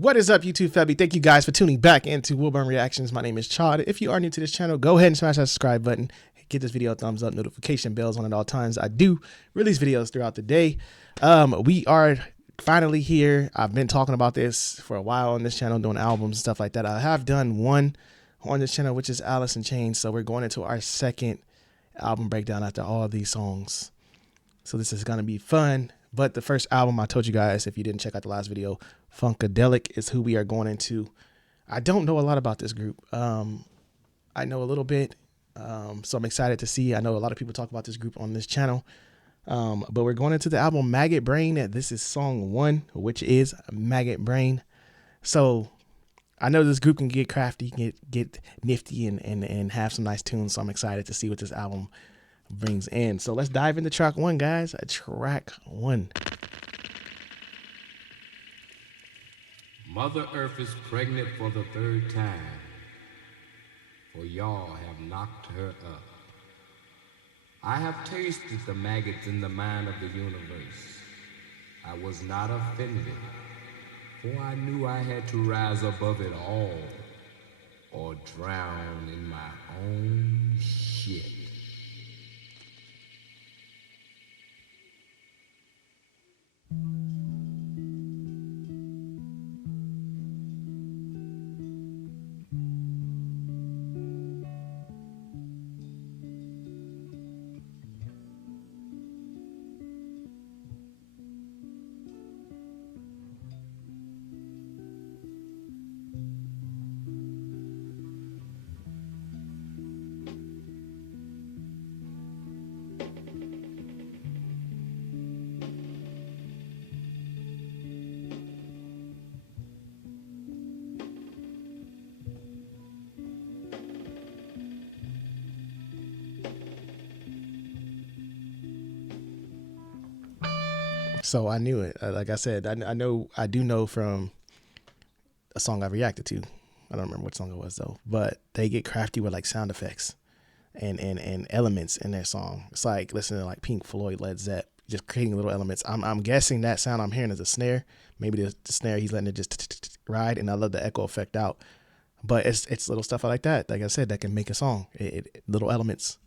What is up, YouTube family? Thank you guys for tuning back into Wilburn Reactions. My name is Chod. If you are new to this channel, go ahead and smash that subscribe button. Give this video a thumbs up, notification bells on at all times. I do release videos throughout the day. We are finally here. I've been talking about this for a while on this channel, doing albums and stuff like that. I have done one on this channel, which is Alice in Chains. So we're going into our second album breakdown after all of these songs. So this is going to be fun. But the first album, I told you guys, if you didn't check out the last video, Funkadelic is who we are going into. I don't know a lot about this group. I know a little bit, so I'm excited to see. I know a lot of people talk about this group on this channel, but we're going into the album Maggot Brain. This is song 1, which is Maggot Brain. So I know this group can get crafty, get nifty, and have some nice tunes. So I'm excited to see what this album brings in. So let's dive into track 1, guys. Track 1. Mother Earth is pregnant for the 3rd time, for y'all have knocked her up. I have tasted the maggots in the mind of the universe. I was not offended, for I knew I had to rise above it all, or drown in my own shit. So I knew it. Like I said, I do know from a song I reacted to. I don't remember what song it was though, but they get crafty with like sound effects and elements in their song. It's like listening to like Pink Floyd, Led Zepp, just creating little elements. I'm guessing that sound I'm hearing is a snare. Maybe the snare he's letting it just ride, and I love the echo effect out. But it's little stuff like that. Like I said, that can make a song. Little elements.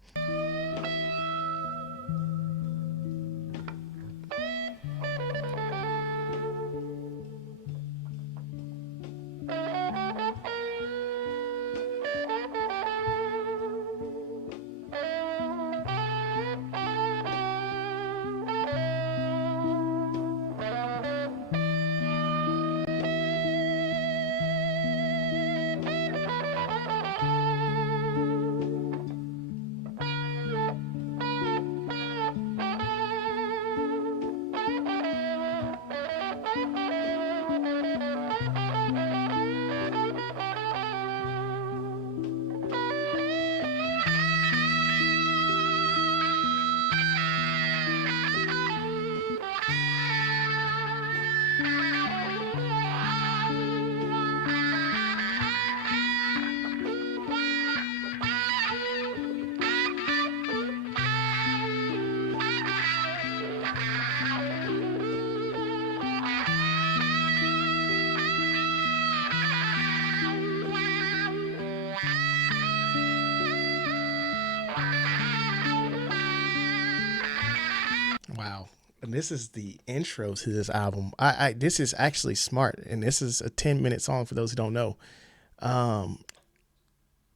Wow. And this is the intro to this album. This is actually smart, and this is a 10-minute song for those who don't know.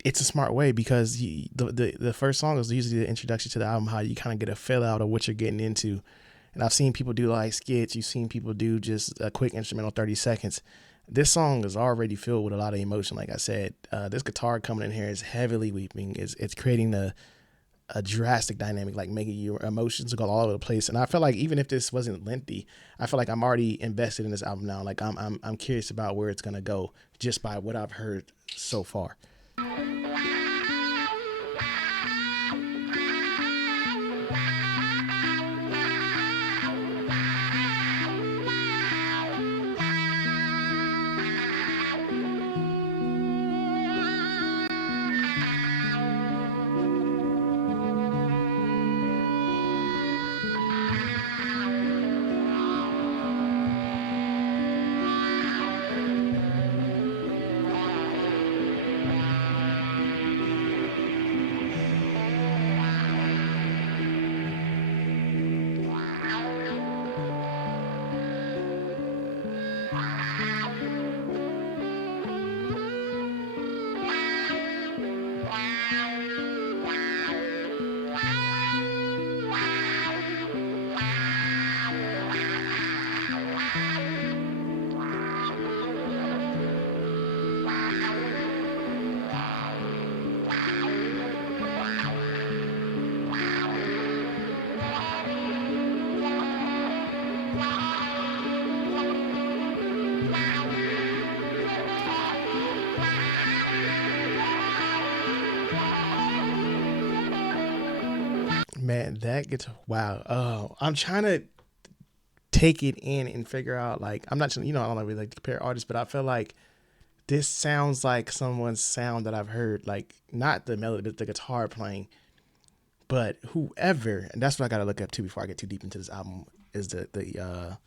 It's a smart way because the first song is usually the introduction to the album, how you kind of get a fill out of what you're getting into. And I've seen people do like skits. You've seen people do just a quick instrumental 30 seconds. This song is already filled with a lot of emotion. Like I said, this guitar coming in here is heavily weeping. It's creating a drastic dynamic, like making your emotions go all over the place. And I feel like even if this wasn't lengthy, I feel like I'm already invested in this album now. Like I'm curious about where it's gonna go just by what I've heard so far. Man, that gets wow. Oh, I'm trying to take it in and figure out like I'm not I don't really like to compare artists, but I feel like this sounds like someone's sound that I've heard, like not the melody, but the guitar playing. But whoever, and that's what I got to look up too before I get too deep into this album, is the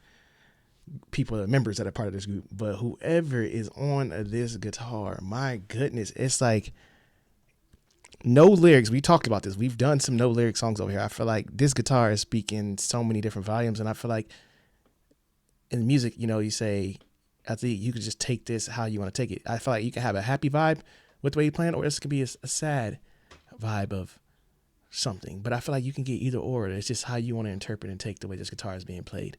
people, the members that are part of this group. But whoever is on this guitar, my goodness, it's like no lyrics. We talked about this. We've done some no lyric songs over here. I feel like this guitar is speaking so many different volumes, and I feel like in music, you say, I think you could just take this how you want to take it. I feel like you can have a happy vibe with the way you play it, or this could be a sad vibe of something. But I feel like you can get either or. It's just how you want to interpret and take the way this guitar is being played.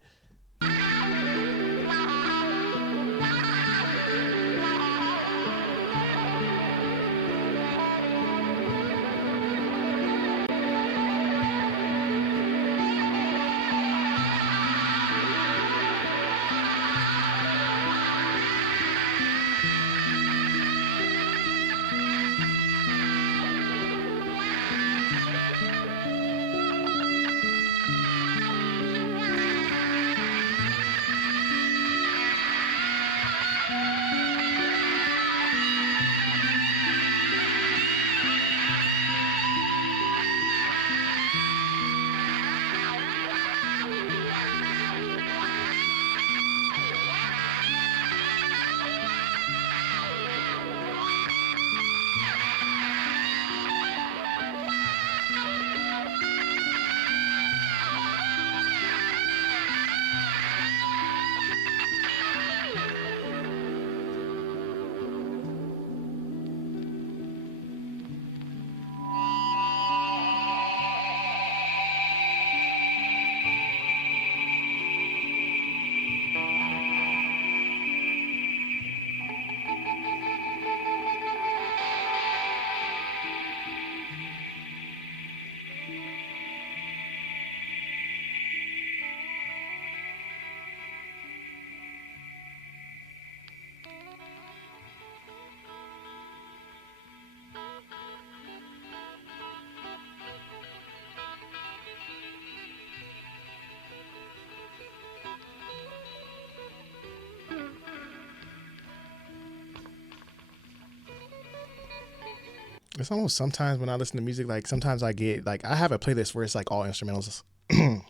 It's almost sometimes when I listen to music, like sometimes I get like I have a playlist where it's like all instrumentals, and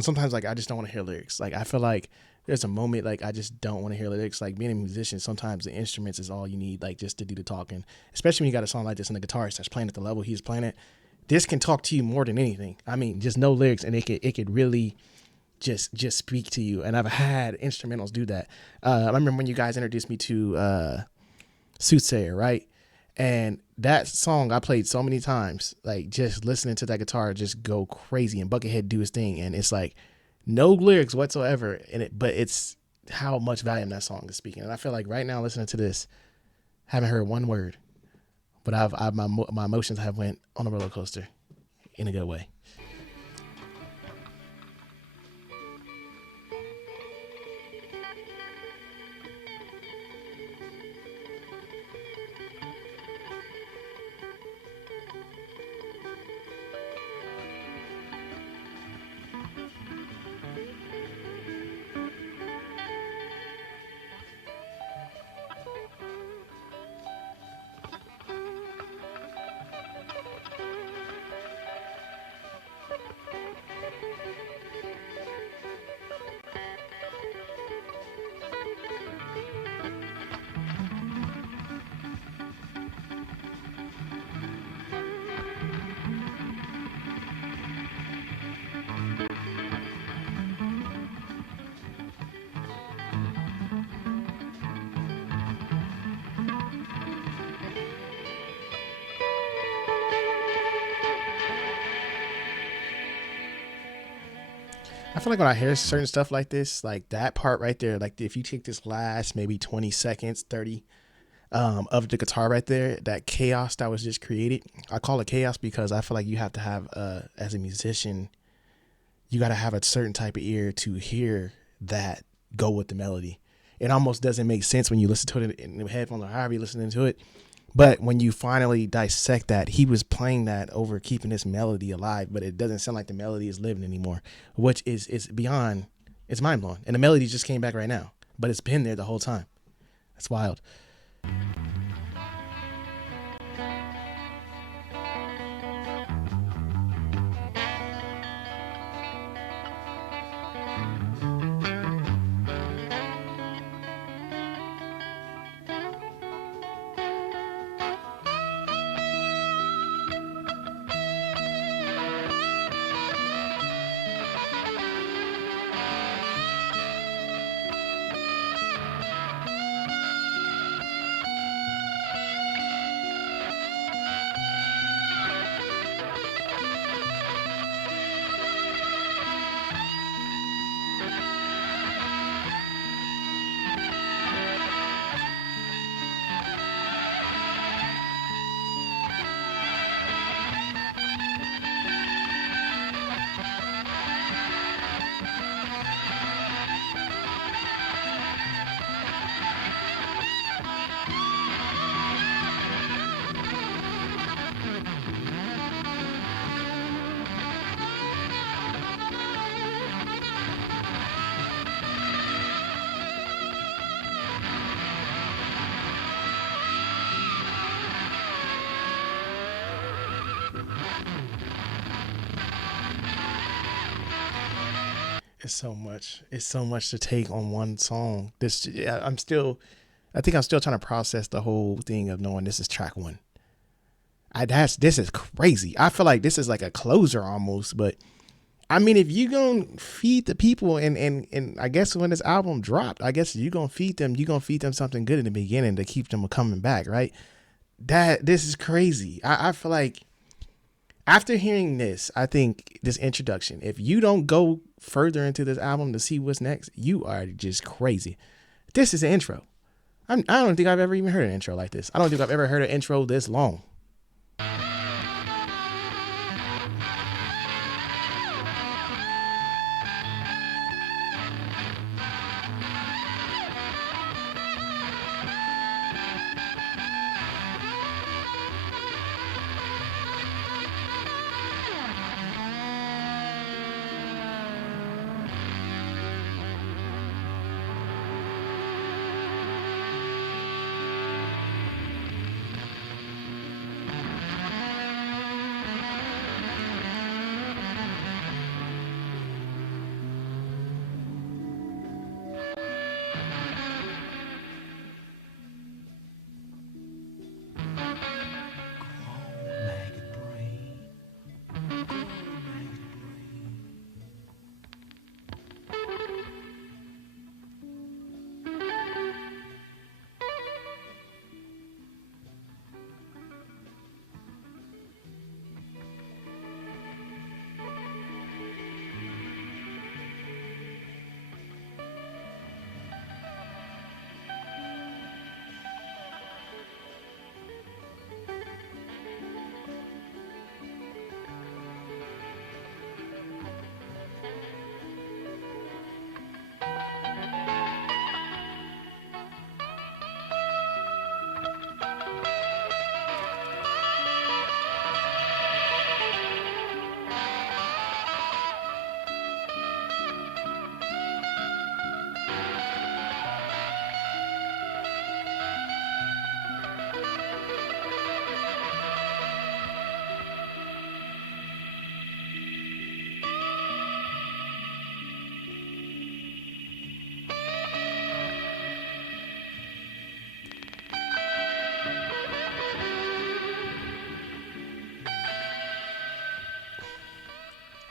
sometimes like I just don't want to hear lyrics. Like I feel like there's a moment like I just don't want to hear lyrics. Like being a musician, sometimes the instruments is all you need, like just to do the talking. Especially when you got a song like this and the guitarist that's playing at the level he's playing it. This can talk to you more than anything. I mean, just no lyrics, and it could really just speak to you. And I've had instrumentals do that. I remember when you guys introduced me to Soothsayer, right? And that song I played so many times, like just listening to that guitar just go crazy and Buckethead do his thing. And it's like no lyrics whatsoever in it, but it's how much volume that song is speaking. And I feel like right now listening to this, haven't heard one word, but my emotions have went on a roller coaster in a good way. I feel like when I hear certain stuff like this, like that part right there, like if you take this last maybe 20 seconds, 30 of the guitar right there, that chaos that was just created, I call it chaos because I feel like you have to have, as a musician, you got to have a certain type of ear to hear that go with the melody. It almost doesn't make sense when you listen to it in the headphones or however you're listening to it. But when you finally dissect that, he was playing that over keeping this melody alive, but it doesn't sound like the melody is living anymore, which is beyond, it's mind blowing. And the melody just came back right now, but it's been there the whole time. That's wild. It's so much. It's so much to take on one song. This, yeah, I think I'm still trying to process the whole thing of knowing this is track one. This is crazy. I feel like this is like a closer almost, but I mean, if you gonna feed the people and I guess when this album dropped, I guess you're gonna feed them something good in the beginning to keep them coming back, right? This is crazy. I feel like after hearing this, I think this introduction, if you don't go further into this album to see what's next, you are just crazy. This is an intro. I don't think I've ever even heard an intro like this. I don't think I've ever heard an intro this long.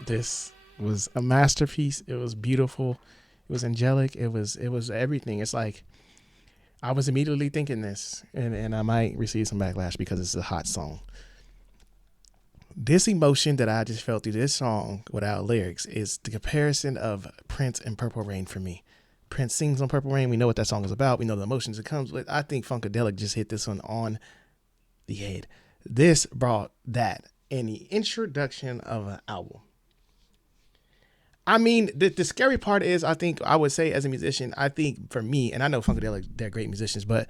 This was a masterpiece. It was beautiful. It was angelic. It was everything. It's like I was immediately thinking this, and I might receive some backlash because it's a hot song. This emotion that I just felt through this song without lyrics is the comparison of Prince and Purple Rain for me. Prince sings on Purple Rain. We know what that song is about. We know the emotions it comes with. I think Funkadelic just hit this one on the head. This brought that in the introduction of an album. I mean, the scary part is, I think I would say as a musician, I think for me, and I know Funkadelic, they're great musicians, but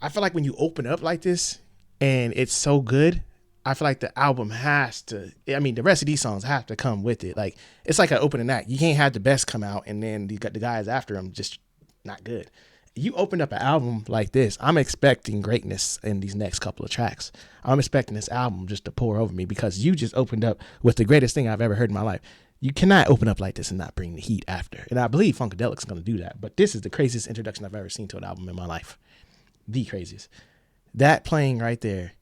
I feel like when you open up like this, and it's so good. I feel like the album has to, I mean, the rest of these songs have to come with it. Like, it's like an opening act. You can't have the best come out and then the guys after them just not good. You opened up an album like this, I'm expecting greatness in these next couple of tracks. I'm expecting this album just to pour over me because you just opened up with the greatest thing I've ever heard in my life. You cannot open up like this and not bring the heat after. And I believe Funkadelic's going to do that. But this is the craziest introduction I've ever seen to an album in my life. The craziest. That playing right there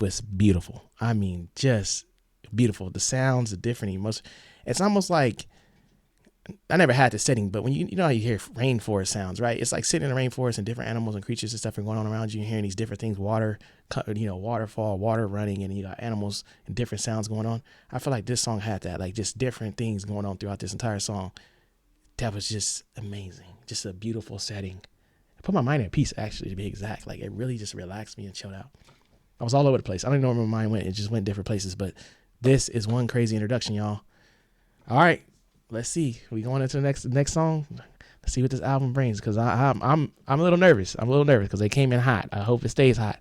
was beautiful. I mean, just beautiful. The sounds, the different emotions. It's almost like, I never had this setting, but when you know how you hear rainforest sounds, right? It's like sitting in the rainforest and different animals and creatures and stuff are going on around you. You're hearing these different things, water, waterfall, water running, and you got animals and different sounds going on. I feel like this song had that, like just different things going on throughout this entire song. That was just amazing. Just a beautiful setting. It put my mind at peace, actually, to be exact. Like, it really just relaxed me and chilled out. I was all over the place. I don't even know where my mind went. It just went different places, but this is one crazy introduction, y'all. All right. Let's see. We going into the next song. Let's see what this album brings, because I'm a little nervous. I'm a little nervous because they came in hot. I hope it stays hot.